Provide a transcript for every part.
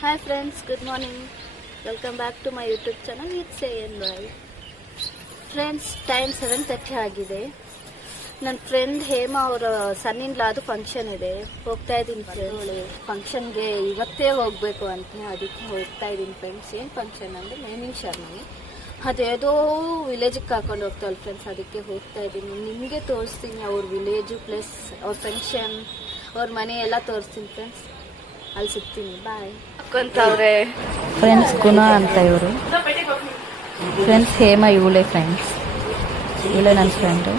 Hi friends, good morning. Welcome back to my YouTube channel. It's ANY. Friends, time 7:30 ಆಗಿದೆ. ನನ್ನ ಫ್ರೆಂಡ್ ಹೇಮಾ ಅವರ ಸನ್ನಿನ್ಲಾದು ಫಂಕ್ಷನ್ ಇದೆ. ಹೋಗ್ತಾ ಇದ್ದೀನಿ ಫಂಕ್ಷನ್ಗೆ ಇವತ್ತೇ ಹೋಗಬೇಕು ಅಂತ ಅದಕ್ಕೆ ಹೋಗ್ತಾ ಇದ್ದೀನಿ ಫ್ರೆಂಡ್ಸ್. ಏನು ಫಂಕ್ಷನ್ ಅಂದರೆ ನೇಮಿಂಗ್ ಶರ್ಮನಿ. ಅದೇದೋ ವಿಲೇಜಿಗೆ ಕರ್ಕೊಂಡು ಹೋಗ್ತಾವಲ್ಲ ಫ್ರೆಂಡ್ಸ್, ಅದಕ್ಕೆ ಹೋಗ್ತಾ ಇದ್ದೀನಿ. ನಿಮಗೆ ತೋರಿಸ್ತೀನಿ ಅವ್ರ ವಿಲೇಜು ಪ್ಲಸ್ ಅವ್ರ ಫಂಕ್ಷನ್, ಅವ್ರ ಮನೆ ಎಲ್ಲ ತೋರಿಸ್ತೀನಿ ಫ್ರೆಂಡ್ಸ್. ಅಲ್ಲಿ ಸಿಗ್ತೀನಿ. ಬಾಯ್. ಹಾಕೊಂತವ್ರೆ ಫ್ರೆಂಡ್ಸ್ ಗುಣ ಅಂತ ಇವರು. ಫ್ರೆಂಡ್ಸ್ ಹೇಮಾ ಇವಳೆ ಫ್ರೆಂಡ್ಸ್, ಇವಳೆ ನನ್ನ friend.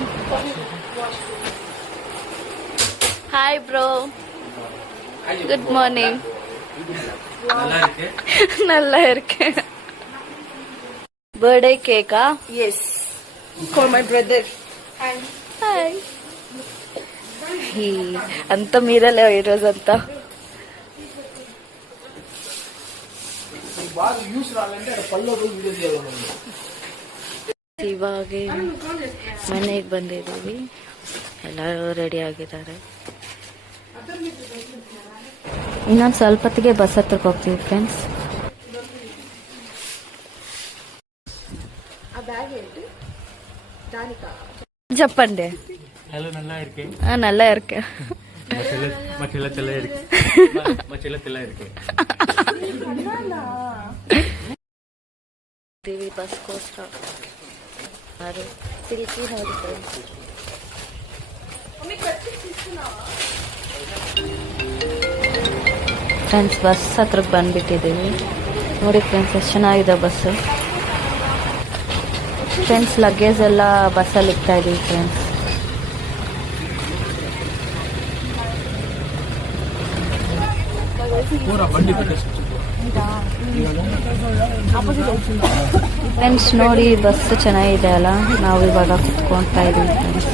Hi bro, good morning. நல்லா இருக்கு. ಬರ್ಡೇ ಕೇಕಾ? Yes, for my brother. Hi. ಅಂತ ಮೀರಲ್ಲ ಇರೋದಂತ. ಇವಾಗ ಮನೆಗೆ ಬಂದಿದ್ದೀವಿ, ಎಲ್ಲರೂ ರೆಡಿ ಆಗಿದ್ದಾರೆ. ಇನ್ನೊಂದು ಸ್ವಲ್ಪ ಹೊತ್ತಿಗೆ ಬಸ್ ಹತ್ರಕ್ಕೆ ಹೋಗ್ತೀವಿ ಫ್ರೆಂಡ್ಸ್. ஜப்பான்டே ஹலோ, நல்லா இருக்கு. நல்லா இருக்கு. மச்சல இருக்கு. மச்சல இருக்கு. ದೇವಿ ಬಸ್ಗೋಸ್ಕರ ಯಾರು ತಿರುಗಿ ನೋಡ್ತಾರೆ ಫ್ರೆಂಡ್ಸ್. ಬಸ್ ಹತ್ರಕ್ಕೆ ಬಂದ್ಬಿಟ್ಟಿದ್ದೀವಿ ನೋಡಿ ಫ್ರೆಂಡ್ಸ್, ಎಷ್ಟು ಚೆನ್ನಾಗಿದೆ ಬಸ್ಸು. ಫ್ರೆಂಡ್ಸ್ ಲಗೇಜ್ ಎಲ್ಲ ಬಸ್ಸಲ್ಲಿ ಇಕ್ತಾ ಇದ್ದೀವಿ ಫ್ರೆಂಡ್ಸ್. ಫ್ರೆಂಡ್ಸ್ ನೋಡಿ ಬಸ್ ಚೆನ್ನಾಗಿದೆ ಅಲ್ಲ, ನಾವು ಇವಾಗ ಕುತ್ಕೊಳ್ತಾ ಇದೀವಿ ಫ್ರೆಂಡ್ಸ್.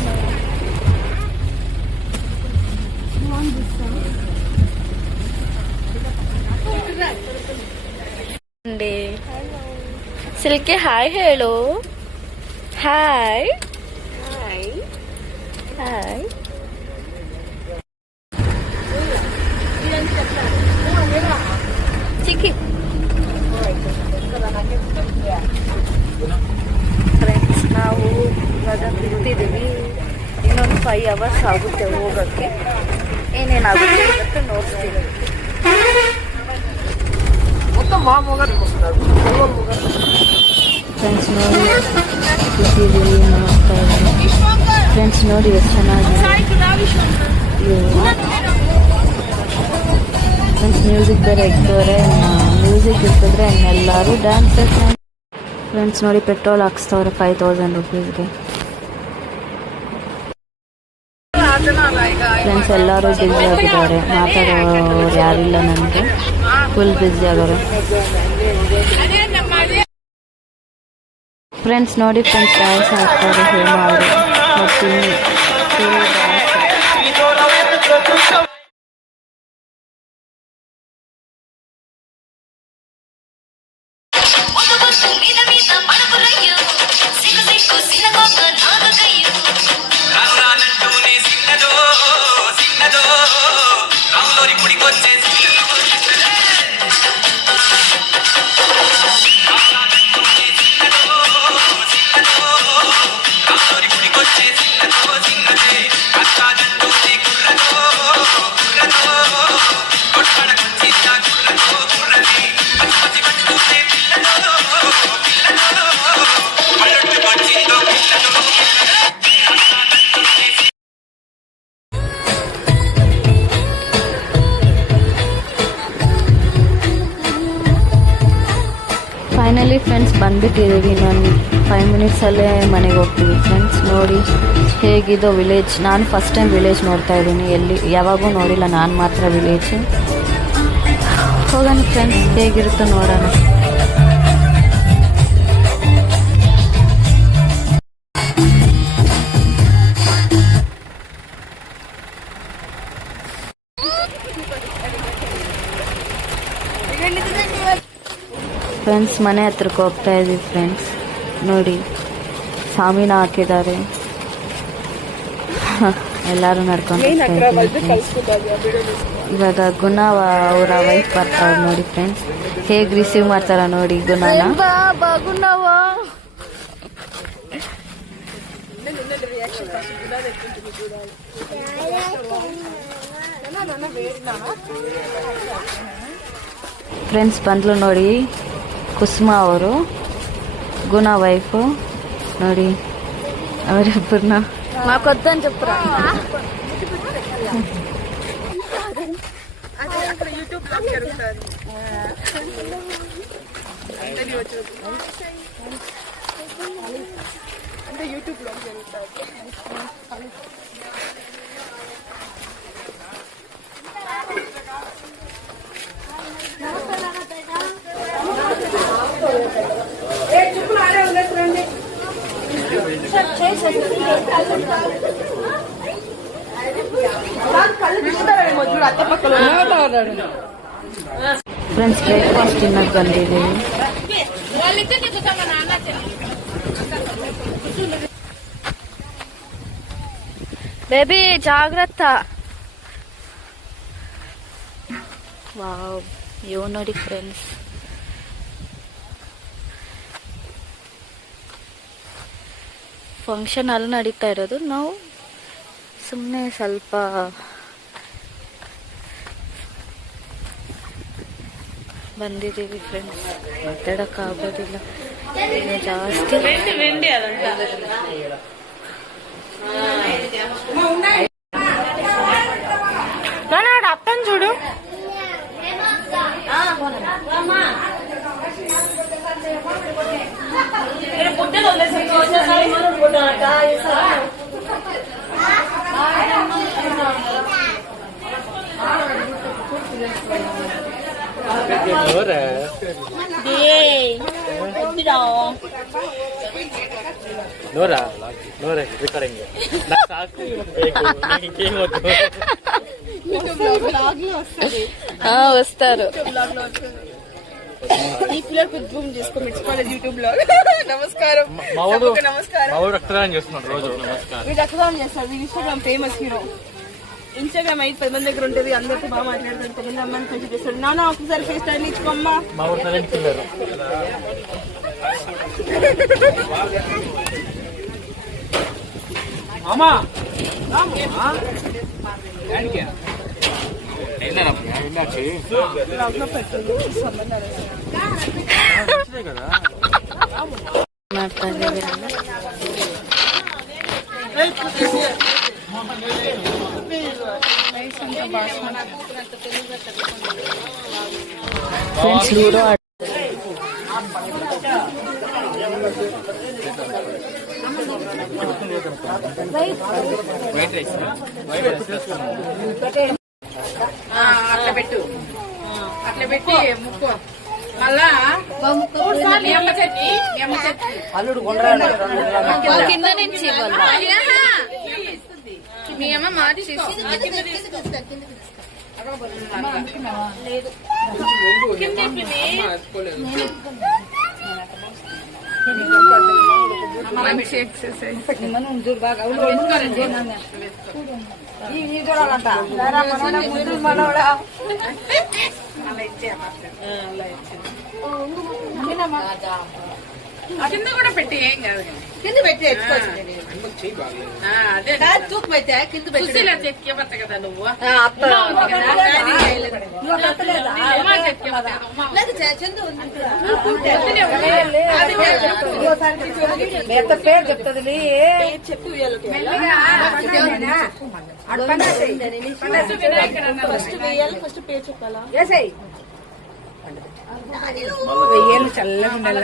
ಸಿಲ್ಕೆ ಹಾಯ್ ಹೇಳು. Hi hi. ಚಿಕ್ಕಿ ಫ್ರೆಂಡ್ಸ್, ನಾವು ಇವಾಗ ಬಿಡ್ತಿದ್ದೀವಿ. ಇನ್ನೊಂದು 5 hours ಆಗುತ್ತೆ ಹೋಗೋಕ್ಕೆ. ಏನೇನಾಗುತ್ತೆ ಇವತ್ತು ನೋಡ್ತೀವಿ. ಫ್ರೆಂಡ್ಸ್ ನೋಡಿ ಬಿಟ್ಟಿದ್ದೀವಿ, ನೋಡ್ತಾ ಇದ್ದೀವಿ. ಫ್ರೆಂಡ್ಸ್ ನೋಡಿ ಎಷ್ಟು ಚೆನ್ನಾಗಿದೆ. ಫ್ರೆಂಡ್ಸ್ ಮ್ಯೂಸಿಕ್ ಬೇರೆ ಇರ್ತವ್ರೆ, ಮ್ಯೂಸಿಕ್ ಇರ್ತಿದ್ರೆ ಎಲ್ಲರೂ ಡ್ಯಾನ್ಸ್. ಫ್ರೆಂಡ್ಸ್ ನೋಡಿ ಪೆಟ್ರೋಲ್ ಹಾಕ್ಸ್ತವ್ರೆ 5000 rupeesಗೆ. ಫ್ರೆಂಡ್ಸ್ ಎಲ್ಲರೂ ಬ್ಯುಸಿ ಆಗಿದ್ದಾರೆ, ಮಾತಾಡೋರು ಯಾರಿಲ್ಲ ನನಗೆ, ಫುಲ್ ಬ್ಯುಸಿ ಆಗೋರು. ಫ್ರೆಂಡ್ಸ್ ನೋಡಿ ಫ್ರೆಂಡ್ಸ್ ಡ್ಯಾನ್ಸ್ ಹಾಕ್ತಾರೆ ಹೇಮಾ ಅವರು. ಮತ್ತು ಫೈನಲಿ ಫ್ರೆಂಡ್ಸ್ ಬಂದ್ಬಿಟ್ಟಿದ್ದೀವಿ. ಇನ್ನೊಂದು 5 minutesಲ್ಲೇ ಮನೆಗೆ ಹೋಗ್ತೀವಿ ಫ್ರೆಂಡ್ಸ್. ನೋಡಿ ಹೇಗಿದೋ ವಿಲೇಜ್. ನಾನು ಫಸ್ಟ್ ಟೈಮ್ ವಿಲೇಜ್ ನೋಡ್ತಾ ಇದ್ದೀನಿ, ಎಲ್ಲಿ ಯಾವಾಗೂ ನೋಡಿಲ್ಲ, ನಾನು ಮಾತ್ರ ವಿಲೇಜ್. ಹೋಗೋಣ ಫ್ರೆಂಡ್ಸ್, ಹೇಗಿರುತ್ತೋ ನೋಡೋಣ. ಫ್ರೆಂಡ್ಸ್ ಮನೆ ಹತ್ರಕ್ಕೆ ಹೋಗ್ತಾ ಇದ್ದೀವಿ ಫ್ರೆಂಡ್ಸ್. ನೋಡಿ ಸಾಮಿನ ಹಾಕಿದ್ದಾರೆ, ಎಲ್ಲರೂ ನಡ್ಕೊಂಡು ಇವಾಗ ಗುಣ ಅವರ ವೈಫ್ ಬರ್ತಾಳೆ ನೋಡಿ ಫ್ರೆಂಡ್ಸ್. ಹೇಗೆ ರಿಸೀವ್ ಮಾಡ್ತಾರ ನೋಡಿ ಗುಣನ. ಫ್ರೆಂಡ್ಸ್ ಬಂದ್ಲು ನೋಡಿ ಕುಸುಮ ಅವರು, ಗುಣ ವೈಫು ನೋಡಿ ಅವರಿಬ್ಬರನ್ನ మాకొద్దని చెప్పురా. ఫ్రెండ్స్ బ్రేక్ఫాస్ట్ తిన్నది ಬಂದಿದೆ. ಬೇಬಿ ಜಾಗ್ರತ. ವಾವ್, ಇವ್ ನೋಡಿ ಫ್ರೆಂಡ್ಸ್, ಫಂಕ್ಷನ್ ಅಲ್ಲಿ ನಡೀತಾ ಇರೋದು. ನಾವು ಸುಮ್ಮನೆ ಸ್ವಲ್ಪ ಬಂದಿದ್ದೀವಿ ಫ್ರೆಂಡ್ಸ್. ಮಾತಾಡೋಕ್ಕಾಗೋದಿಲ್ಲ ಜಾಸ್ತಿ. అర్థం చూడు. నోరా నోరా రికార్డింగ్ ఇంకేం వద్దు. వస్తారు. ఈ పిల్లలు కుద్భూమి చేసుకో మెచ్చుకోలేదు యూట్యూబ్ లో. నమస్కారం. మావాడు రక్తదానం చేస్తున్నాడు రోజు. నమస్కారం. వీడు రక్తదానం చేస్తారు. వీడు ఇన్స్టాగ్రామ్ ఫేమస్ హీరో. ఇన్స్టాగ్రామ్ 5-10 మంది దగ్గర ఉంటుంది. అందరితో బాగా మాట్లాడతాడు. 10 అమ్మాయిని కొంచెం చేస్తాడు. నాన్న ఒకసారి ఫేస్ స్టైల్ ఇచ్చుకోమ్మా. మావాడు సైలెంట్ కిల్లర్. అమ్మా ఫ్రెండ్స్ లూడో అట్లా పెట్టు. అట్లా పెట్టి ముక్కు. మళ్ళా కింద నుంచి మీ అమ్మ మాది మంచి ఎక్సర్సైజ్. కింద కూడా పెట్టి ఏం కాదు. కింద పెట్టి తూకు పెట్టా కింద పెట్టి కదా నువ్వు. ఎంత పేరు చెప్తుంది చెప్పు. ఫస్ట్ వేయాలి. ఫస్ట్ పేరు చెప్పాలా? వెయ్యాలి. చల్లగా ఉండాలి.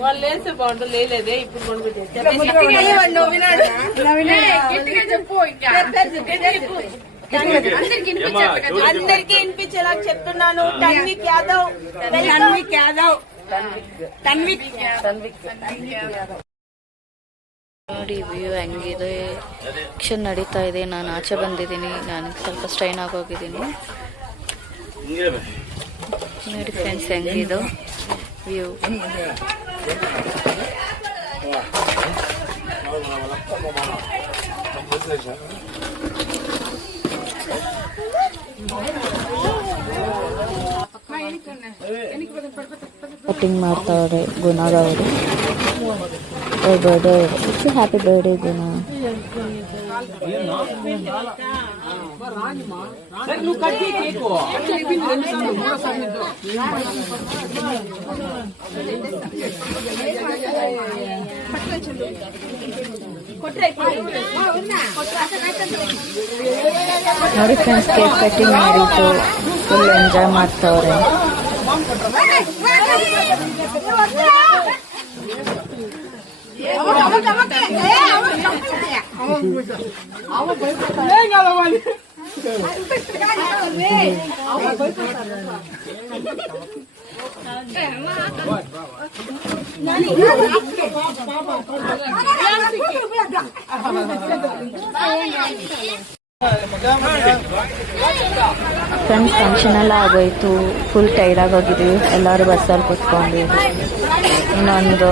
వాళ్ళు వేస్తే బాగుంటుంది. లేలేదే ఇప్పుడు చెప్పు. అందరికి వినిపించేలా చెప్తున్నాను. తన్విక్ యాదవ్. తన్విక్ యాదవ్. ನೋಡಿ ವ್ಯೂ ಹೆಂಗಿದೆ. ಆಕ್ಷನ್ ನಡೀತಾ ಇದೆ. ನಾನು ಆಚೆ ಬಂದಿದ್ದೀನಿ. ನಾನು ಸ್ವಲ್ಪ ಸ್ಟ್ರೈನ್ ಆಗೋಗಿದ್ದೀನಿ. ನೋಡಿ ಫ್ರೆಂಡ್ಸ್ ಹೆಂಗಿದು ವ್ಯೂ. ಕಟಿಂಗ್ ಮಾಡ್ತಾವ್ರೆ ಗುಣಾಗ ಅವರು. Birthday happy birthday Guna. ನೋಡಿ ಫ್ರೆಂಡ್ಸ್ ಕೇಕ್ ಕಟಿಂಗ್ ಮಾಡಿದ್ದು ಫುಲ್ ಎಂಜಾಯ್ ಮಾಡ್ತಾವ್ರೆ. ಫ್ರೆಂಡ್ಸ್ ಫಂಕ್ಷನ್ ಎಲ್ಲ ಆಗೋಯ್ತು. ಫುಲ್ ಟೈರ್ಡ್ ಆಗೋಗಿದ್ವಿ. ಎಲ್ಲರೂ ಬಸ್ಸಲ್ಲಿ ಕೂತ್ಕೊಂಡು ಇನ್ನೊಂದು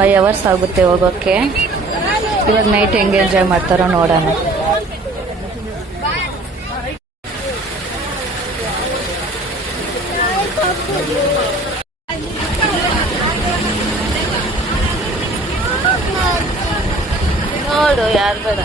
5 hours ಆಗುತ್ತೆ ಹೋಗೋಕ್ಕೆ. ಇವಾಗ ನೈಟ್ ಹೆಂಗೆ ಎಂಜಾಯ್ ಮಾಡ್ತಾರೋ ನೋಡೋಣ. ನೋಡು ಯಾರು ಬೇಡ.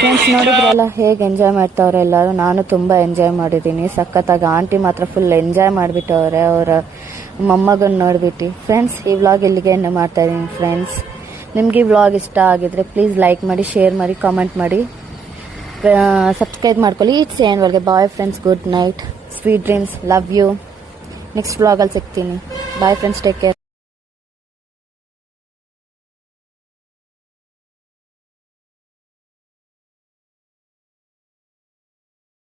ಫ್ರೆಂಡ್ಸ್ ನೋಡಿದ್ರಲ್ಲ ಹೇಗೆ ಎಂಜಾಯ್ ಮಾಡ್ತಾವ್ರೆ ಎಲ್ಲರೂ. ನಾನು ತುಂಬ ಎಂಜಾಯ್ ಮಾಡಿದ್ದೀನಿ ಸಖತ್ತಾಗಿ. ಆಂಟಿ ಮಾತ್ರ ಫುಲ್ ಎಂಜಾಯ್ ಮಾಡಿಬಿಟ್ಟವ್ರೆ ಅವರ ಮೊಮ್ಮಗನ ನೋಡ್ಬಿಟ್ಟು. ಫ್ರೆಂಡ್ಸ್ ಈ ವ್ಲಾಗ್ ಇಲ್ಲಿಗೆ ಎಂಡ್ ಮಾಡ್ತಾ ಇದ್ದೀನಿ. ಫ್ರೆಂಡ್ಸ್ ನಿಮಗೆ ಈ ವ್ಲಾಗ್ ಇಷ್ಟ ಆಗಿದ್ರೆ ಪ್ಲೀಸ್ ಲೈಕ್ ಮಾಡಿ, ಶೇರ್ ಮಾಡಿ, ಕಾಮೆಂಟ್ ಮಾಡಿ, ಸಬ್ಸ್ಕ್ರೈಬ್ ಮಾಡ್ಕೊಳ್ಳಿ. ಇಟ್ಸ್ ಏನ್ವರೆಗೆ bye friends. Good night, sweet dreams, love you. Next ವ್ಲಾಗಲ್ಲಿ ಸಿಗ್ತೀನಿ. Bye friends, take care.